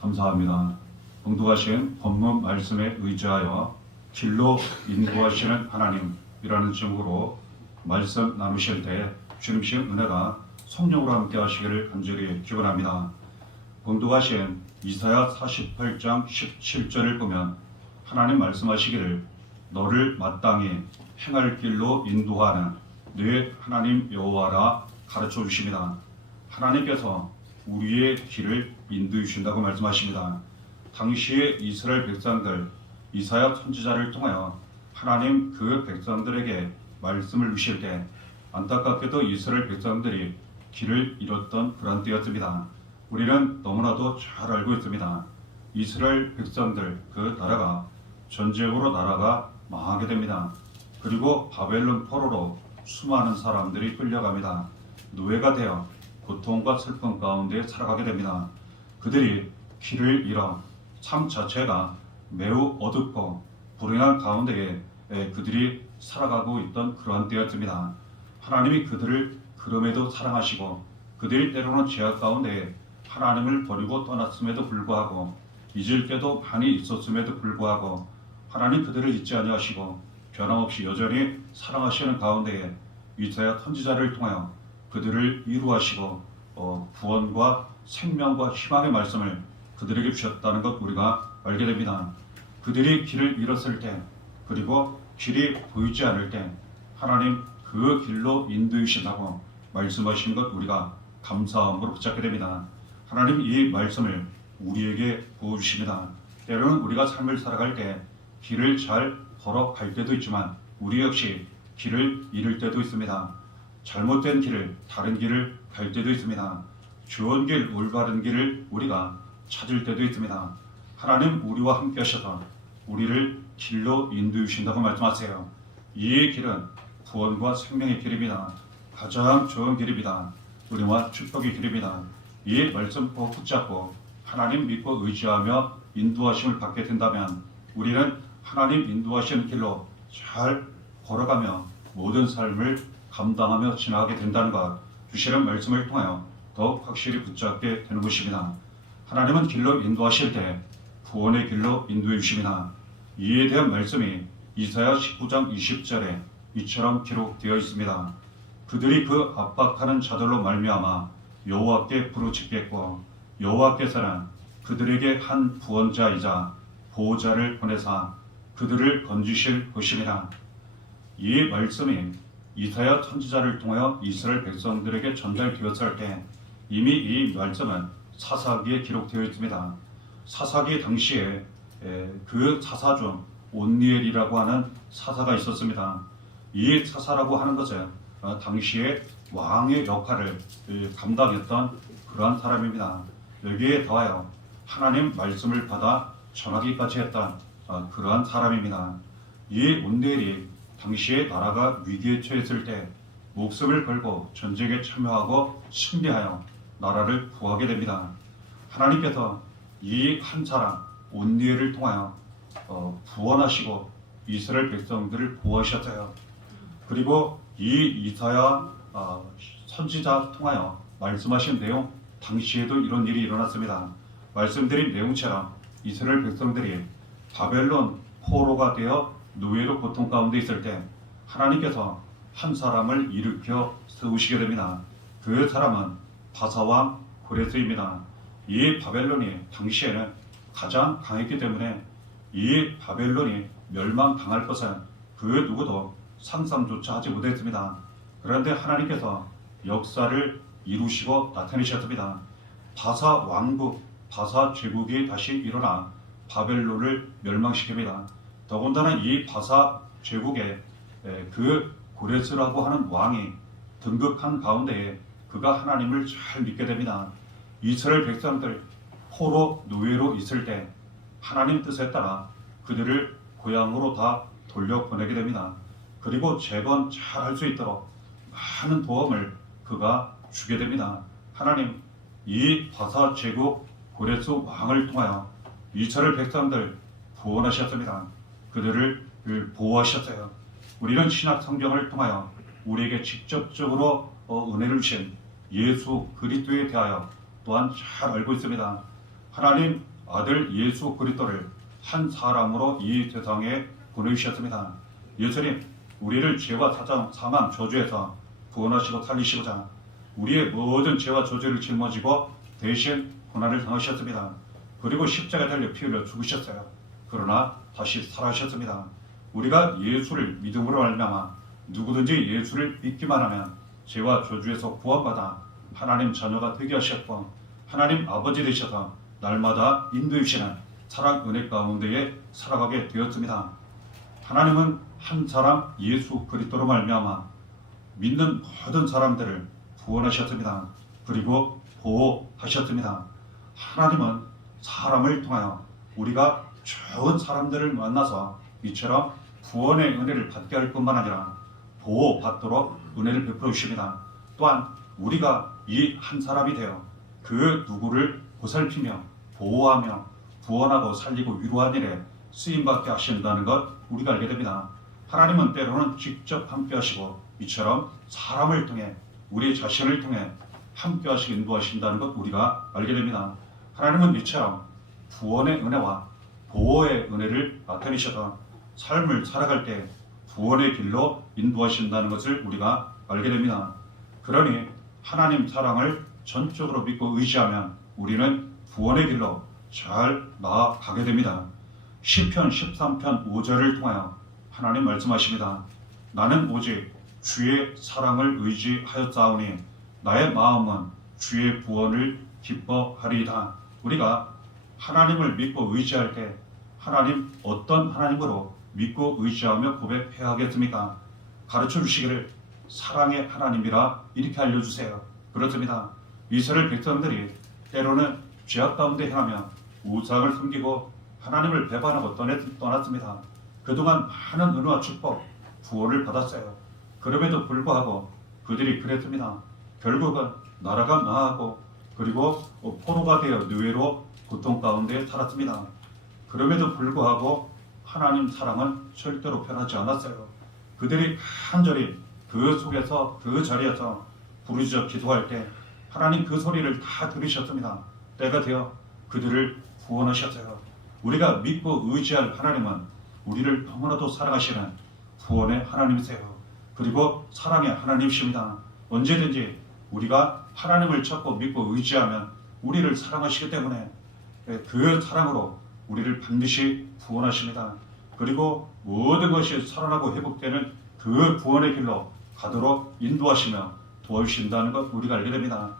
감사합니다. 봉독하신 본문 말씀에 의지하여 길로 인도하시는 하나님이라는 제목으로 말씀 나누실 때 주님의 은혜가 성령으로 함께 하시기를 간절히 기원합니다. 봉독하신 이사야 48장 17절을 보면 하나님 말씀하시기를 너를 마땅히 행할 길로 인도하는 네 하나님 여호와라 가르쳐 주십니다. 하나님께서 우리의 길을 인도해 주신다고 말씀하십니다. 당시의 이스라엘 백성들 이사야 선지자를 통하여 하나님 그 백성들에게 말씀을 주실 때 안타깝게도 이스라엘 백성들이 길을 잃었던 그런 때였습니다. 우리는 너무나도 잘 알고 있습니다. 이스라엘 백성들 그 나라가 전쟁으로 나라가 망하게 됩니다. 그리고 바벨론 포로로 수많은 사람들이 끌려갑니다. 노예가 되어 고통과 슬픔 가운데 살아가게 됩니다. 그들이 길을 잃어 삶 자체가 매우 어둡고 불행한 가운데에 그들이 살아가고 있던 그러한 때였습니다. 하나님이 그들을 그럼에도 사랑하시고 그들이 때로는 죄악 가운데 하나님을 버리고 떠났음에도 불구하고 잊을 때도 많이 있었음에도 불구하고 하나님 그들을 잊지 아니하시고 변함없이 여전히 사랑하시는 가운데에 이사야 선지자를 통하여 그들을 위로하시고 구원과 생명과 희망의 말씀을 그들에게 주셨다는 것 우리가 알게 됩니다. 그들이 길을 잃었을 때 그리고 길이 보이지 않을 때 하나님 그 길로 인도해 주신다고 말씀하신 것 우리가 감사함으로 붙잡게 됩니다. 하나님 이 말씀을 우리에게 부어주십니다. 때로는 우리가 삶을 살아갈 때 길을 잘 걸어갈 때도 있지만 우리 역시 길을 잃을 때도 있습니다. 잘못된 길을 다른 길을 갈 때도 있습니다. 좋은 길, 올바른 길을 우리가 찾을 때도 있습니다. 하나님 우리와 함께 하셔서 우리를 길로 인도해 주신다고 말씀하세요. 이 길은 구원과 생명의 길입니다. 가장 좋은 길입니다. 은혜와 축복의 길입니다. 이 말씀 꼭 붙잡고 하나님 믿고 의지하며 인도하심을 받게 된다면 우리는 하나님 인도하시는 길로 잘 걸어가며 모든 삶을 감당하며 지나가게 된다는 것 주시는 말씀을 통하여 더욱 확실히 붙잡게 되는 것입니다. 하나님은 길로 인도하실 때 구원의 길로 인도해 주십니다. 이에 대한 말씀이 이사야 19장 20절에 이처럼 기록되어 있습니다. 그들이 그 압박하는 자들로 말미암아 여호와께 부르짖겠고 여호와께서는 그들에게 한 구원자이자 보호자를 보내사 그들을 건지실 것입니다. 이 말씀이 이사야 선지자를 통하여 이스라엘 백성들에게 전달되었을 때 이미 이 말씀은 사사기에 기록되어 있습니다. 사사기 당시에 그 사사 중 온니엘이라고 하는 사사가 있었습니다. 이 사사라고 하는 것은 당시에 왕의 역할을 감당했던 그러한 사람입니다. 여기에 더하여 하나님 말씀을 받아 전하기까지 했던 그러한 사람입니다. 이 온니엘이 당시에 나라가 위기에 처했을 때 목숨을 걸고 전쟁에 참여하고 승리하여 나라를 구하게 됩니다. 하나님께서 이 한 사람 온니엘을 통하여 구원하시고 이스라엘 백성들을 보호하셨어요. 그리고 이 이사야 선지자 통하여 말씀하신 내용 당시에도 이런 일이 일어났습니다. 말씀드린 내용처럼 이스라엘 백성들이 바벨론 포로가 되어 노예로 고통 가운데 있을 때 하나님께서 한 사람을 일으켜 세우시게 됩니다. 그 사람은 바사왕 고레스입니다. 이 바벨론이 당시에는 가장 강했기 때문에 이 바벨론이 멸망당할 것은 그 누구도 상상조차 하지 못했습니다. 그런데 하나님께서 역사를 이루시고 나타내셨습니다. 바사 왕국, 바사 제국이 다시 일어나 바벨론을 멸망시킵니다. 더군다나 이 바사 제국에 그 고레스라고 하는 왕이 등극한 가운데에 그가 하나님을 잘 믿게 됩니다. 이스라엘 백성들 포로 노예로 있을 때 하나님 뜻에 따라 그들을 고향으로 다 돌려보내게 됩니다. 그리고 재건 잘 할 수 있도록 많은 도움을 그가 주게 됩니다. 하나님 이 바사 제국 고레스 왕을 통하여 이스라엘 백성들 구원하셨습니다. 그들을 보호하셨어요. 우리는 신약 성경을 통하여 우리에게 직접적으로 은혜를 주신 예수 그리스도에 대하여 또한 잘 알고 있습니다. 하나님 아들 예수 그리스도를 한 사람으로 이 세상에 보내주셨습니다. 예수님, 우리를 죄와 사망, 저주에서 구원하시고 살리시고자 우리의 모든 죄와 저주를 짊어지고 대신 고난을 당하셨습니다. 그리고 십자가에 달려 피 흘려 죽으셨어요. 그러나 다시 살아셨습니다. 우리가 예수를 믿음으로 말미암아 누구든지 예수를 믿기만 하면 죄와 저주에서 구원받아 하나님 자녀가 되게 하셨고 하나님 아버지 되셔서 날마다 인도해 주시는 사랑 은혜 가운데에 살아가게 되었습니다. 하나님은 한 사람 예수 그리스도로 말미암아 믿는 모든 사람들을 구원하셨습니다. 그리고 보호하셨습니다. 하나님은 사람을 통하여 우리가 좋은 사람들을 만나서 이처럼 구원의 은혜를 받게 할 뿐만 아니라 보호받도록 은혜를 베풀어 주십니다. 또한 우리가 이 한 사람이 되어 그 누구를 보살피며 보호하며 구원하고 살리고 위로하는 일에 쓰임받게 하신다는 것 우리가 알게 됩니다. 하나님은 때로는 직접 함께 하시고 이처럼 사람을 통해 우리 자신을 통해 함께 하시고 인도하신다는 것 우리가 알게 됩니다. 하나님은 이처럼 구원의 은혜와 보호의 은혜를 나타내셔서 삶을 살아갈 때 구원의 길로 인도하신다는 것을 우리가 알게 됩니다. 그러니 하나님 사랑을 전적으로 믿고 의지하면 우리는 구원의 길로 잘 나아가게 됩니다. 시편 13편 5절을 통하여 하나님 말씀하십니다. 나는 오직 주의 사랑을 의지하였사오니 나의 마음은 주의 구원을 기뻐하리이다. 우리가 하나님을 믿고 의지할 때 하나님 어떤 하나님으로 믿고 의지하며 고백해야 하겠습니까? 가르쳐 주시기를 사랑의 하나님이라 이렇게 알려주세요. 그렇습니다. 이스라엘 백성들이 때로는 죄악 가운데 행하며 우상을 숨기고 하나님을 배반하고 떠났습니다. 그동안 많은 은혜와 축복, 구원을 받았어요. 그럼에도 불구하고 그들이 그랬습니다. 결국은 나라가 망하고 그리고 포로가 되어 노예로 고통 가운데 살았습니다. 그럼에도 불구하고 하나님 사랑은 절대로 변하지 않았어요. 그들이 간절히 그 속에서 그 자리에서 부르짖어 기도할 때 하나님 그 소리를 다 들으셨습니다. 때가 되어 그들을 구원하셨어요. 우리가 믿고 의지할 하나님은 우리를 너무나도 사랑하시는 구원의 하나님이세요. 그리고 사랑의 하나님이십니다. 언제든지 우리가 하나님을 찾고 믿고 의지하면 우리를 사랑하시기 때문에 그 사랑으로 우리를 반드시 구원하십니다. 그리고 모든 것이 살아나고 회복되는 그 구원의 길로 가도록 인도하시며 도와주신다는 것 우리가 알게 됩니다.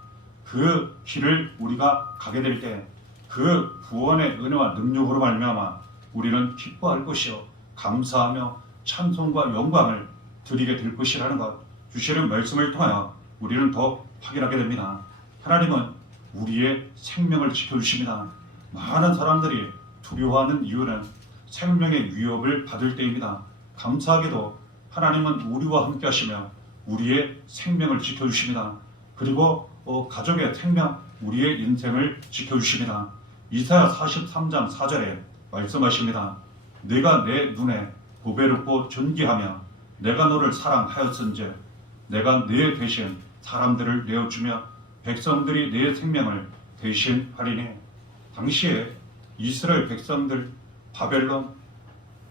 그 길을 우리가 가게 될 때 그 구원의 은혜와 능력으로 말미암아 우리는 기뻐할 것이요 감사하며 찬송과 영광을 드리게 될 것이라는 것 주시는 말씀을 통하여 우리는 더 확인하게 됩니다. 하나님은 우리의 생명을 지켜주십니다. 많은 사람들이 두려워하는 이유는 생명의 위협을 받을 때입니다. 감사하게도 하나님은 우리와 함께 하시며 우리의 생명을 지켜주십니다. 그리고 가족의 생명, 우리의 인생을 지켜주십니다. 이사야 43장 4절에 말씀하십니다. 내가 내 눈에 보배롭고 존귀하며 내가 너를 사랑하였은즉 내가 내 대신 사람들을 내어주며 백성들이 내 생명을 대신하리니. 당시에 이스라엘 백성들 바벨론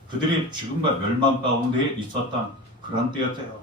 그들이 죽음과 멸망 가운데 있었던 그런 때였어요.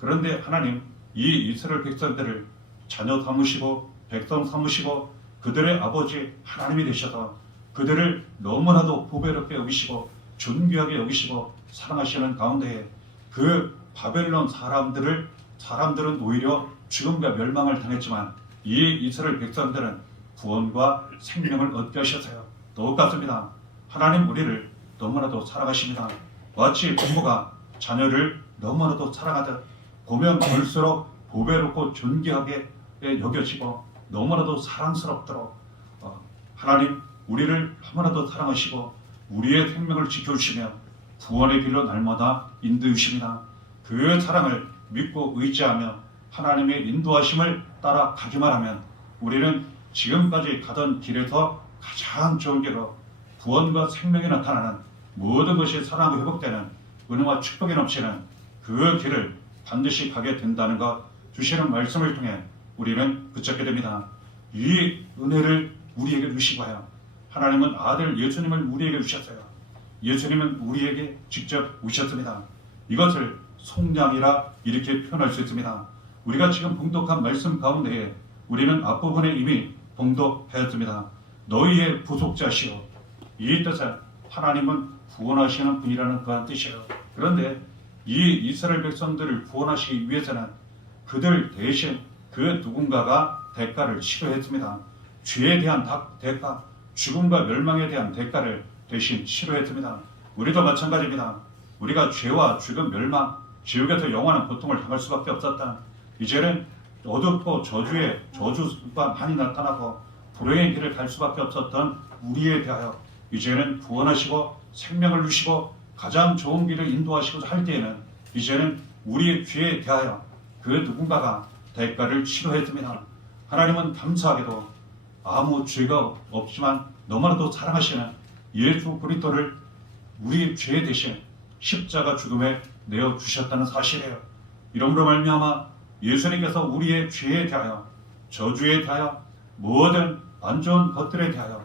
그런데 하나님 이 이스라엘 백성들을 자녀 삼으시고 백성 삼으시고 그들의 아버지 하나님이 되셔서 그들을 너무나도 보배롭게 여기시고 존귀하게 여기시고 사랑하시는 가운데에 그 바벨론 사람들은 오히려 죽음과 멸망을 당했지만 이 이스라엘 백성들은 구원과 생명을 얻게 하셨어요. 똑같습니다. 하나님 우리를 너무나도 사랑하십니다. 마치 부모가 자녀를 너무나도 사랑하듯 보면 볼수록 보배롭고 존귀하게 여겨지고 너무나도 사랑스럽도록 하나님 우리를 너무나도 사랑하시고 우리의 생명을 지켜주시며 구원의 길로 날마다 인도해 주십니다. 그 사랑을 믿고 의지하며 하나님의 인도하심을 따라가기만 하면 우리는 지금까지 가던 길에서 가장 좋은 길로 구원과 생명이 나타나는 모든 것이 살아나고 회복되는 은혜와 축복이 넘치는 그 길을 반드시 가게 된다는 것 주시는 말씀을 통해 우리는 붙잡게 됩니다. 이 은혜를 우리에게 주시고요. 하나님은 아들 예수님을 우리에게 주셨어요. 예수님은 우리에게 직접 오셨습니다. 이것을 속량이라 이렇게 표현할 수 있습니다. 우리가 지금 봉독한 말씀 가운데에 우리는 앞부분에 이미 봉독하였습니다. 너희의 부속자시오. 이 뜻은 하나님은 구원하시는 분이라는 그런 뜻이에요. 그런데 이 이스라엘 백성들을 구원하시기 위해서는 그들 대신 그 누군가가 대가를 치러했습니다. 죄에 대한 대가, 죽음과 멸망에 대한 대가를 대신 치러했습니다. 우리도 마찬가지입니다. 우리가 죄와 죽음, 멸망, 지옥에서 영원한 고통을 당할 수밖에 없었다. 이제는 어둡고 저주가 많이 나타나고 불행의 길을 갈 수밖에 없었던 우리에 대하여 이제는 구원하시고 생명을 주시고 가장 좋은 길을 인도하시고자 할 때에는 이제는 우리의 죄에 대하여 그 누군가가 대가를 치러했습니다. 하나님은 감사하게도 아무 죄가 없지만 너무나도 사랑하시는 예수 그리스도를 우리의 죄 대신 십자가 죽음에 내어주셨다는 사실이에요. 이러므로 말미암아 예수님께서 우리의 죄에 대하여, 저주에 대하여, 모든 안 좋은 것들에 대하여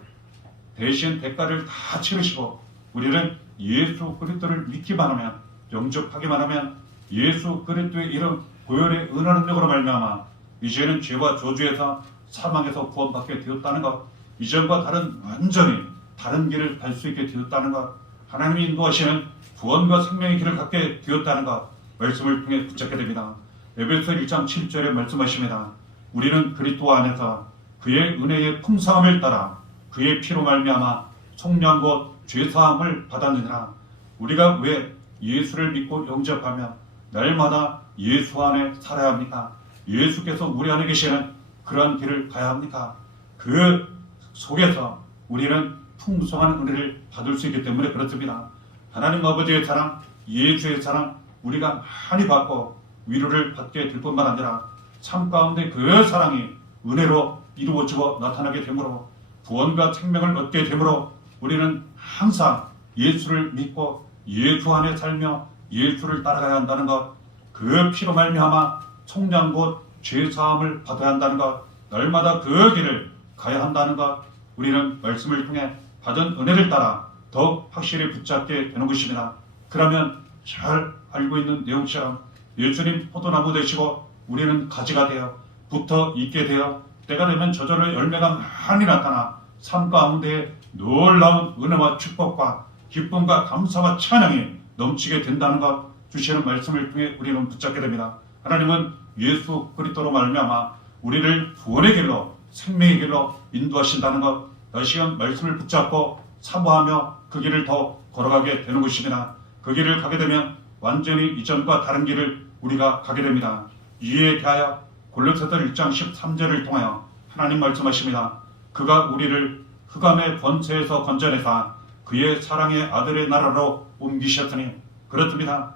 대신 대가를 다 치르시고 우리는 예수 그리스도를 믿기만 하면, 영접하기만 하면 예수 그리스도의 이름 보혈의 은혜의 능력으로 말미암아 이제는 죄와 저주에서 사망에서 구원받게 되었다는 것, 이전과 완전히 다른 길을 갈 수 있게 되었다는 것, 하나님이 인도하시는 구원과 생명의 길을 갖게 되었다는 것, 말씀을 통해 붙잡게 됩니다. 에베소 1장 7절에 말씀하십니다. 우리는 그리스도 안에서 그의 은혜의 풍성함을 따라 그의 피로 말미암아 속량 곧 죄사함을 받았느니라. 우리가 왜 예수를 믿고 영접하며 날마다 예수 안에 살아야 합니까? 예수께서 우리 안에 계시는 그러한 길을 가야 합니까? 그 속에서 우리는 풍성한 은혜를 받을 수 있기 때문에 그렇습니다. 하나님 아버지의 사랑, 예수의 사랑 우리가 많이 받고 위로를 받게 될 뿐만 아니라 삶 가운데 그 사랑이 은혜로 이루어지고 나타나게 되므로 구원과 생명을 얻게 되므로 우리는 항상 예수를 믿고 예수 안에 살며 예수를 따라가야 한다는 것, 그 피로 말미암아 속량 곧 죄사함을 받아야 한다는 것, 날마다 그 길을 가야 한다는 것, 우리는 말씀을 통해 받은 은혜를 따라 더욱 확실히 붙잡게 되는 것입니다. 그러면 잘 알고 있는 내용처럼 예수님 포도나무 되시고 우리는 가지가 되어 붙어 있게 되어 때가 되면 저절로 열매가 많이 나타나 삶 가운데 놀라운 은혜와 축복과 기쁨과 감사와 찬양이 넘치게 된다는 것, 주시는 말씀을 통해 우리는 붙잡게 됩니다. 하나님은 예수 그리스도로 말미암아 우리를 구원의 길로 생명의 길로 인도하신다는 것, 다시금 말씀을 붙잡고 사모하며 그 길을 더 걸어가게 되는 것입니다. 그 길을 가게 되면 완전히 이전과 다른 길을 우리가 가게 됩니다. 이에 대하여 골로새서 1장 13절을 통하여 하나님 말씀하십니다. 그가 우리를 흑암의 권세에서 건져내사 그의 사랑의 아들의 나라로 옮기셨으니, 그렇습니다.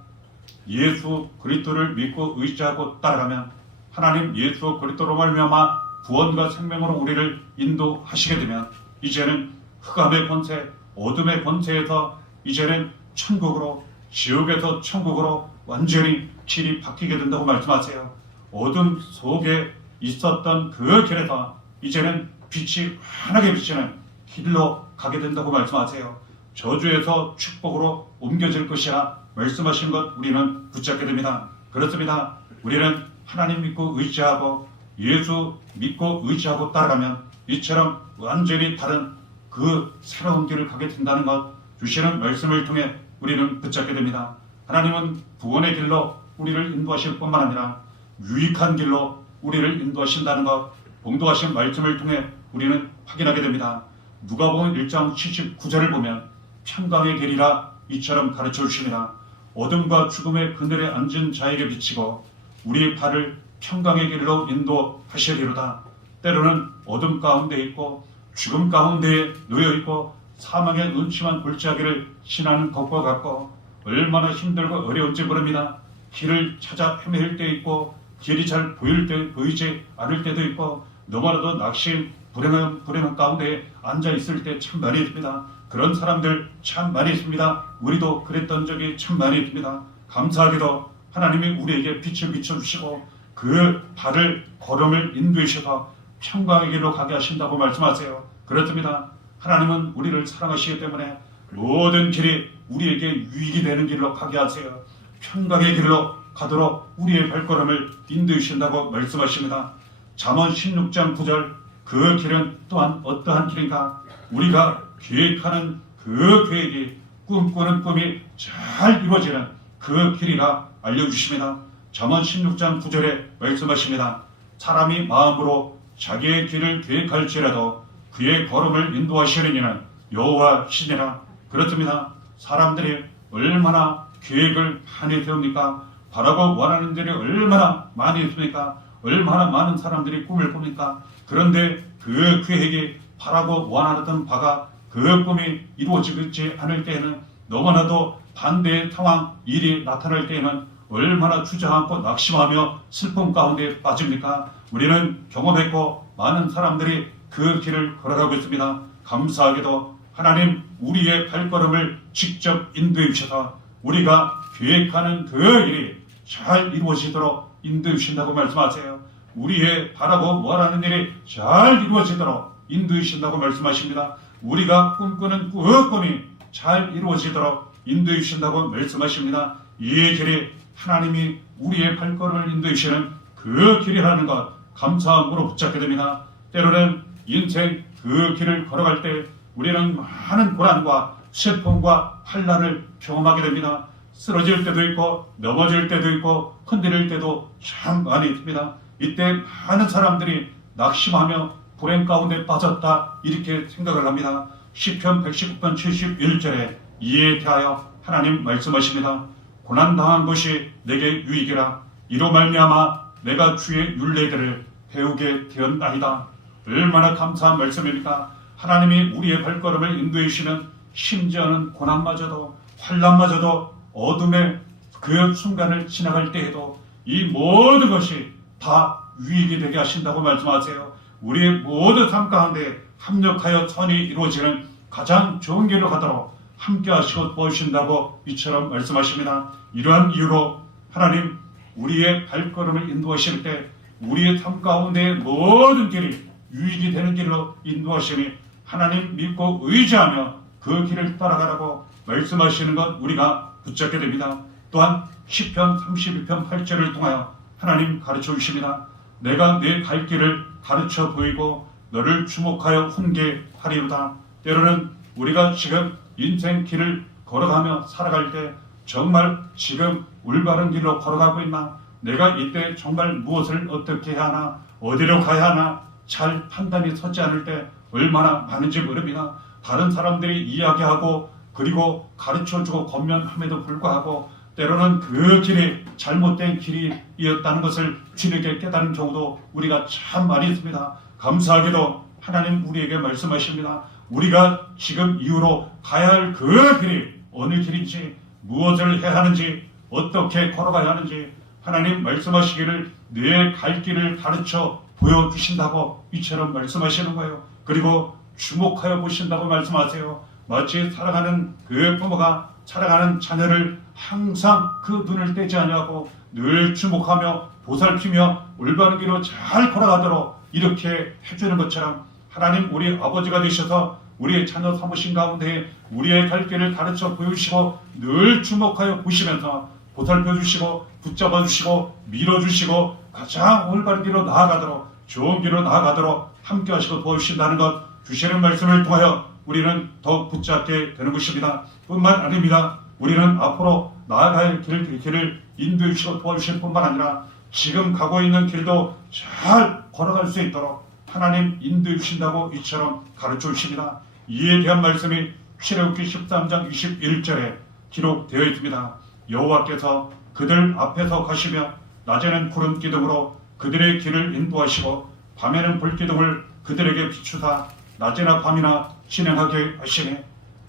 예수 그리스도를 믿고 의지하고 따라가면 하나님 예수 그리스도로 말미암아 구원과 생명으로 우리를 인도하시게 되면 이제는 흑암의 권세, 어둠의 권세에서 이제는 천국으로, 지옥에서 천국으로 완전히 길이 바뀌게 된다고 말씀하세요. 어둠 속에 있었던 그 길에서 이제는 빛이 환하게 비치는 길로 가게 된다고 말씀하세요. 저주에서 축복으로 옮겨질 것이라 말씀하신 것 우리는 붙잡게 됩니다. 그렇습니다. 우리는 하나님 믿고 의지하고 예수 믿고 의지하고 따라가면 이처럼 완전히 다른 그 새로운 길을 가게 된다는 것, 주시는 말씀을 통해 우리는 붙잡게 됩니다. 하나님은 구원의 길로 우리를 인도하실 뿐만 아니라 유익한 길로 우리를 인도하신다는 것, 봉독하신 말씀을 통해 우리는 확인하게 됩니다. 누가복음 1장 79절을 보면 평강의 길이라 이처럼 가르쳐 주십니다. 어둠과 죽음의 그늘에 앉은 자에게 비치고 우리의 발을 평강의 길로 인도하시리로다. 때로는 어둠 가운데 있고 죽음 가운데에 놓여 있고 사망의 음침한 골짜기를 지나는 것과 같고 얼마나 힘들고 어려운지 모릅니다. 길을 찾아 헤맬 때 있고 길이 잘 보이지 않을 때도 있고 너무나도 낙심, 불행한 가운데 앉아 있을 때 참 많이 있습니다. 그런 사람들 참 많이 있습니다. 우리도 그랬던 적이 참 많이 있습니다. 감사하게도 하나님이 우리에게 빛을 비춰주시고 그 발을 걸음을 인도해 주셔서 평강의 길로 가게 하신다고 말씀하세요. 그렇습니다. 하나님은 우리를 사랑하시기 때문에 모든 길이 우리에게 유익이 되는 길로 가게 하세요. 평강의 길로 가도록 우리의 발걸음을 인도해 주신다고 말씀하십니다. 잠언 16장 9절 그 길은 또한 어떠한 길인가? 우리가 계획하는 그 계획이 꿈꾸는 꿈이 잘 이루어지는 그 길이라 알려주십니다. 잠언 16장 9절에 말씀하십니다. 사람이 마음으로 자기의 길을 계획할지라도 그의 걸음을 인도하시는 이는 여호와시니라. 그렇습니다. 사람들이 얼마나 계획을 많이 세웁니까? 바라고 원하는 일이 얼마나 많이 있습니까? 얼마나 많은 사람들이 꿈을 꿉니까? 그런데 그 계획이 바라고 원하던 바가 그 꿈이 이루어지지 않을 때에는 너무나도 반대의 상황, 일이 나타날 때에는 얼마나 주저앉고 낙심하며 슬픔 가운데 빠집니까? 우리는 경험했고 많은 사람들이 그 길을 걸어가고 있습니다. 감사하게도 하나님 우리의 발걸음을 직접 인도해 주셔서 우리가 계획하는 그 일이 잘 이루어지도록 인도해 주신다고 말씀하세요. 우리의 바라고 원하는 일이 잘 이루어지도록 인도해 주신다고 말씀하십니다. 우리가 꿈꾸는 그 꿈이 잘 이루어지도록 인도해 주신다고 말씀하십니다. 이 길이 하나님이 우리의 발걸음을 인도해 주시는 그 길이라는 것 감사함으로 붙잡게 됩니다. 때로는 인생 그 길을 걸어갈 때 우리는 많은 고난과 슬픔과 환난을 경험하게 됩니다. 쓰러질 때도 있고 넘어질 때도 있고 흔들릴 때도 참 많이 있습니다. 이때 많은 사람들이 낙심하며 불행 가운데 빠졌다 이렇게 생각을 합니다. 시편 119편 71절에 이에 대하여 하나님 말씀하십니다. 고난당한 것이 내게 유익이라. 이로 말미암아 내가 주의 율례들을 배우게 되었나이다. 얼마나 감사한 말씀입니까? 하나님이 우리의 발걸음을 인도해 주시는 심지어는 고난마저도 환난마저도 어둠의 그 순간을 지나갈 때에도 이 모든 것이 다 유익이 되게 하신다고 말씀하세요. 우리의 모든 삶 가운데 합력하여 선이 이루어지는 가장 좋은 길로 가도록 함께 하시고 도와주신다고 이처럼 말씀하십니다. 이러한 이유로 하나님 우리의 발걸음을 인도하실 때 우리의 삶 가운데 모든 길이 유익이 되는 길로 인도하시니 하나님 믿고 의지하며 그 길을 따라가라고 말씀하시는 것 우리가 붙잡게 됩니다. 또한 시편 32편 8절을 통하여 하나님 가르쳐 주십니다. 내가 내 갈 길을 가르쳐 보이고 너를 주목하여 훈계하리로다. 때로는 우리가 지금 인생 길을 걸어가며 살아갈 때 정말 지금 올바른 길로 걸어가고 있나? 내가 이때 정말 무엇을 어떻게 해야 하나? 어디로 가야 하나? 잘 판단이 서지 않을 때 얼마나 많은지 모릅니다. 다른 사람들이 이야기하고 그리고 가르쳐주고 권면함에도 불구하고 때로는 그 길이 잘못된 길이었다는 것을 뒤늦게 깨달은 경우도 우리가 참 많이 있습니다. 감사하게도 하나님 우리에게 말씀하십니다. 우리가 지금 이후로 가야 할 그 길이 어느 길인지 무엇을 해야 하는지 어떻게 걸어가야 하는지 하나님 말씀하시기를 내 갈 길을 가르쳐 보여주신다고 이처럼 말씀하시는 거예요. 그리고 주목하여 보신다고 말씀하세요. 마치 사랑하는 그 부모가 사랑하는 자녀를 항상 그 눈을 떼지 아니하고 늘 주목하며 보살피며 올바른 길로 잘 걸어가도록 이렇게 해주는 것처럼 하나님 우리 아버지가 되셔서 우리의 자녀 삼으신 가운데 우리의 갈 길을 가르쳐 보여주시고 늘 주목하여 보시면서 보살펴 주시고 붙잡아 주시고 밀어주시고 가장 올바른 길로 나아가도록 좋은 길로 나아가도록 함께 하시고 도와주신다는 것 주시는 말씀을 통하여 우리는 더욱 붙잡게 되는 것입니다. 뿐만 아닙니다. 우리는 앞으로 나아갈 길을 인도해 주시고 도와주실 뿐만 아니라 지금 가고 있는 길도 잘 걸어갈 수 있도록 하나님 인도해 주신다고 이처럼 가르쳐 주십니다. 이에 대한 말씀이 출애굽기 13장 21절에 기록되어 있습니다. 여호와께서 그들 앞에서 가시며 낮에는 구름 기둥으로 그들의 길을 인도하시고 밤에는 불기둥을 그들에게 비추사 낮이나 밤이나 진행하게 하시니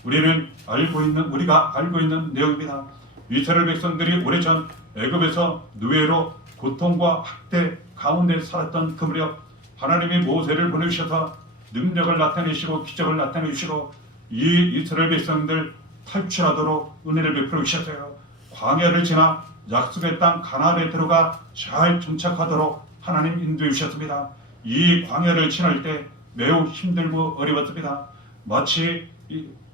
우리가 알고 있는 내용입니다. 이스라엘 백성들이 오래전 애굽에서 노예로 고통과 학대 가운데 살았던 그 무렵 하나님이 모세를 보내주셔서 능력을 나타내시고 기적을 나타내시고 이 이스라엘 백성들 탈출하도록 은혜를 베풀어 주셨어요. 광야를 지나 약속의 땅 가나안에 들어가 잘 정착하도록 하나님 인도해 주셨습니다. 이 광야를 지날 때 매우 힘들고 어려웠습니다. 마치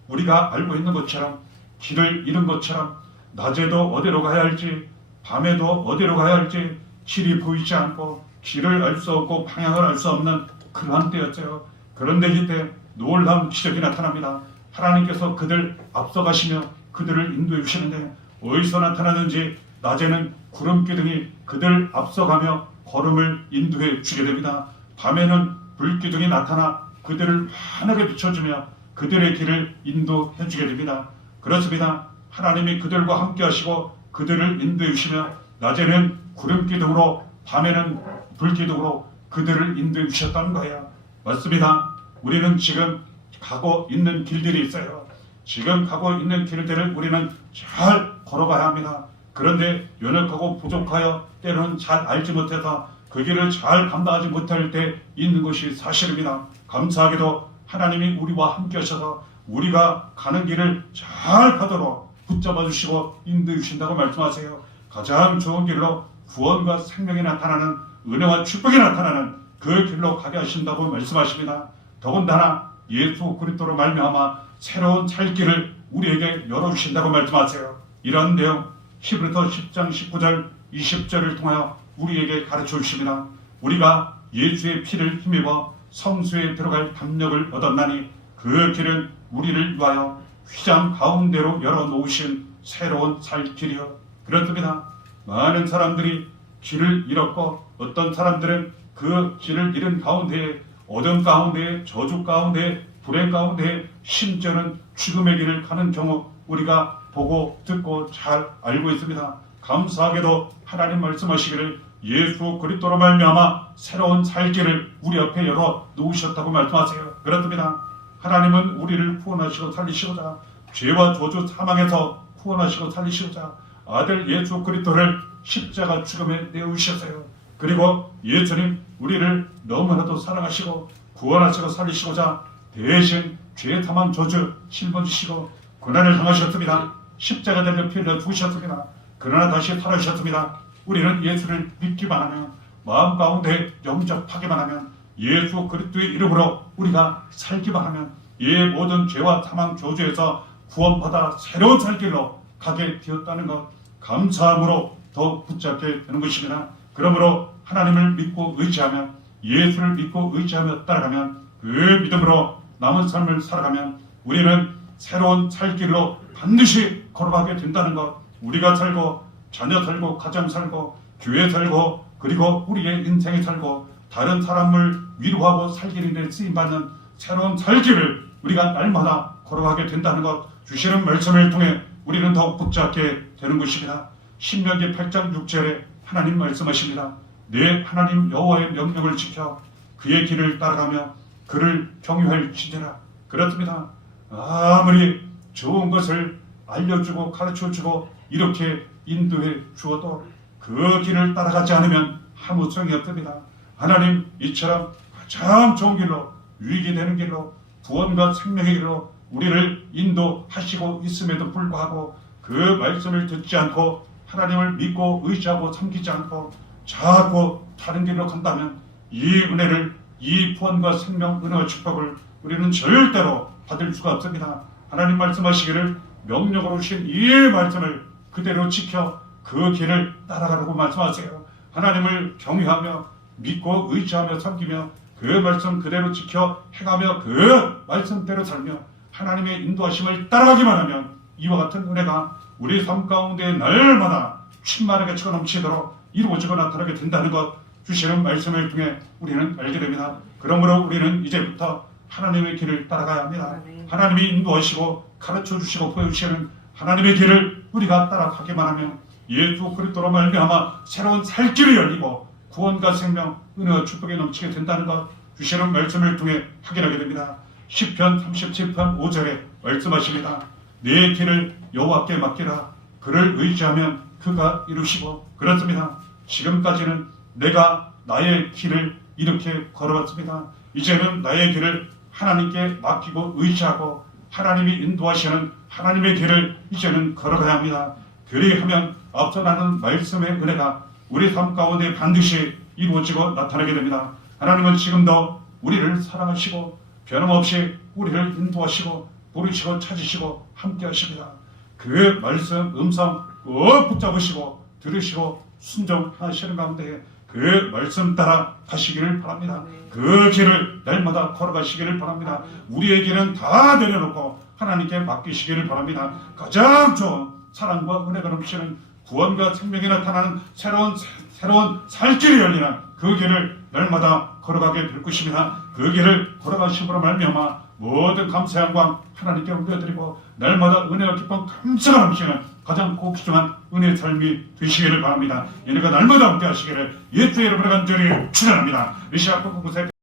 우리가 알고 있는 것처럼 길을 잃은 것처럼 낮에도 어디로 가야 할지 밤에도 어디로 가야 할지 길이 보이지 않고 길을 알 수 없고 방향을 알 수 없는 그러한 때였어요. 그런데 이때 놀라운 기적이 나타납니다. 하나님께서 그들 앞서가시며 그들을 인도해 주시는데 어디서 나타나는지 낮에는 구름 기둥이 그들 앞서가며 걸음을 인도해 주게 됩니다. 밤에는 불 기둥이 나타나 그들을 환하게 비춰주며 그들의 길을 인도해 주게 됩니다. 그렇습니다. 하나님이 그들과 함께 하시고 그들을 인도해 주시며 낮에는 구름 기둥으로 밤에는 불 기둥으로 그들을 인도해 주셨다는 거예요. 맞습니다. 우리는 지금 가고 있는 길들이 있어요. 지금 가고 있는 길들을 우리는 잘 걸어가야 합니다. 그런데 연약하고 부족하여 때로는 잘 알지 못해서 그 길을 잘 감당하지 못할 때 있는 것이 사실입니다. 감사하게도 하나님이 우리와 함께 하셔서 우리가 가는 길을 잘 가도록 붙잡아 주시고 인도해 주신다고 말씀하세요. 가장 좋은 길로 구원과 생명이 나타나는 은혜와 축복이 나타나는 그 길로 가게 하신다고 말씀하십니다. 더군다나 예수 그리스도로 말미암아 새로운 살 길을 우리에게 열어주신다고 말씀하세요. 이런 내용 히브리서 10장 19절 20절을 통하여 우리에게 가르쳐 주십니다. 우리가 예수의 피를 힘입어 성수에 들어갈 담력을 얻었나니 그 길은 우리를 위하여 휘장 가운데로 열어놓으신 새로운 살 길이요. 그렇습니다. 많은 사람들이 길을 잃었고 어떤 사람들은 그 길을 잃은 가운데에 어둠 가운데 저주 가운데 불행 가운데 심지어는 죽음의 길을 가는 경우 우리가 보고 듣고 잘 알고 있습니다. 감사하게도 하나님 말씀하시기를 예수 그리스도로 말미암아 새로운 살 길을 우리 앞에 열어 놓으셨다고 말씀하세요. 그렇습니다. 하나님은 우리를 구원하시고 살리시고자 죄와 저주 사망에서 구원하시고 살리시고자 아들 예수 그리스도를 십자가 죽음에 내어주셨어요. 그리고 예수님 우리를 너무나도 사랑하시고 구원하시고 살리시고자 대신 죄 사망 저주 짊어지시고 고난을 당하셨습니다. 십자가 달려 피 흘려 죽으셨습니다. 그러나 다시 살아주셨습니다. 우리는 예수를 믿기만 하면 마음 가운데 영접하기만 하면 예수 그리스도의 이름으로 우리가 살기만 하면 이 모든 죄와 사망 저주에서 구원받아 새로운 살 길로 가게 되었다는 것 감사함으로 더욱 붙잡게 되는 것입니다. 그러므로 하나님을 믿고 의지하며 예수를 믿고 의지하며 따라가면 그 믿음으로 남은 삶을 살아가면 우리는 새로운 살 길로 반드시 걸어가게 된다는 것. 우리가 살고 자녀 살고 가정 살고 교회 살고 그리고 우리의 인생에 살고 다른 사람을 위로하고 살기를 내 쓰임받는 새로운 살 길을 우리가 날마다 걸어가게 된다는 것 주시는 말씀을 통해 우리는 더욱 붙잡게 되는 것입니다. 신명기 8장 6절에 하나님 말씀하십니다. 내 하나님 여호와의 명령을 지켜 그의 길을 따라가며 그를 경유할지니라. 그렇습니다. 아무리 좋은 것을 알려주고 가르쳐주고 이렇게 인도해 주어도 그 길을 따라가지 않으면 아무 소용이 없습니다. 하나님 이처럼 가장 좋은 길로 유익이 되는 길로 구원과 생명의 길로 우리를 인도하시고 있음에도 불구하고 그 말씀을 듣지 않고 하나님을 믿고 의지하고 섬기지 않고 자꾸 다른 길로 간다면 이 은혜를 이 구원과 생명 은혜와 축복을 우리는 절대로 받을 수가 없습니다. 하나님 말씀하시기를 명령으로 주신 이 말씀을 그대로 지켜 그 길을 따라가라고 말씀하세요. 하나님을 경외하며 믿고 의지하며 섬기며 그 말씀 그대로 지켜 행하며 그 말씀대로 살며 하나님의 인도하심을 따라가기만 하면 이와 같은 은혜가 우리 삶 가운데 날마다 충만하게 치고 넘치도록 이루어지고 나타나게 된다는 것 주시는 말씀을 통해 우리는 알게 됩니다. 그러므로 우리는 이제부터 하나님의 길을 따라가야 합니다. 하나님이 인도하시고 가르쳐 주시고 보여주시는 하나님의 길을 우리가 따라가기만 하면 예수 그리스도로 말미암아 새로운 살 길이 열리고 구원과 생명, 은혜와 축복이 넘치게 된다는 것 주시는 말씀을 통해 확인하게 됩니다. 시편 37편 5절에 말씀하십니다. 내 길을 여호와께 맡기라. 그를 의지하면 그가 이루시고. 그렇습니다. 지금까지는 내가 나의 길을 이렇게 걸어왔습니다. 이제는 나의 길을 하나님께 맡기고 의지하고 하나님이 인도하시는 하나님의 길을 이제는 걸어가야 합니다. 그리하면 앞서 나는 말씀의 은혜가 우리 삶 가운데 반드시 이루어지고 나타나게 됩니다. 하나님은 지금도 우리를 사랑하시고 변함없이 우리를 인도하시고 부르시고 찾으시고 함께 하십니다. 그 말씀 음성 꼭 붙잡으시고 들으시고 순종하시는 가운데 그 말씀 따라 가시기를 바랍니다. 그 길을 날마다 걸어가시기를 바랍니다. 우리의 길은 다 내려놓고 하나님께 맡기시기를 바랍니다. 가장 좋은 사랑과 은혜가 넘치는 구원과 생명이 나타나는 새로운 살길이 열리는 그 길을 날마다 걸어가게 될 것입니다. 그 길을 걸어가심으로 말미암아 모든 감사의 영광 하나님께 올려드리고 날마다 은혜와 기쁨 감사가 넘치는 가장 고귀중한 은혜의 삶이 되시기를 바랍니다. 은혜가 날마다 함께 하시기를 예수의 이름으로 간절히 축원합니다. 이 시각 곳곳에